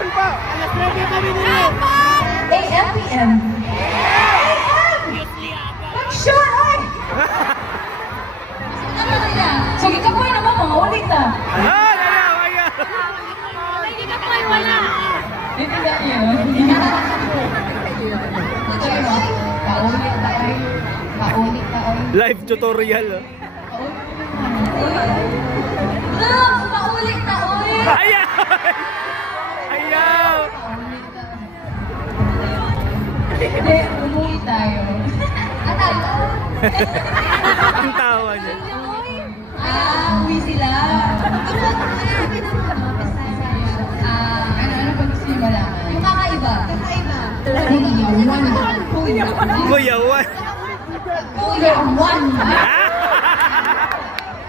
hapon pa. Alas 9 kami nila. AM, PM. AM! Mag-shot, ay! Sige ka po naman, mga ulit na. Ayaw. Hindi ka pa wala. Hindi na yun. Paulit na ay. Paulit na ay. Live tutorial. Look! Paulit na ay. Ayaw. Ayaw. Hindi, umuwi tayo. Ang tawa niya. Uwi sila. Ano ba gusto niyo malaman? Yung kakaiba. Kuyawan. Kuyawan. Kuyawan. Ha?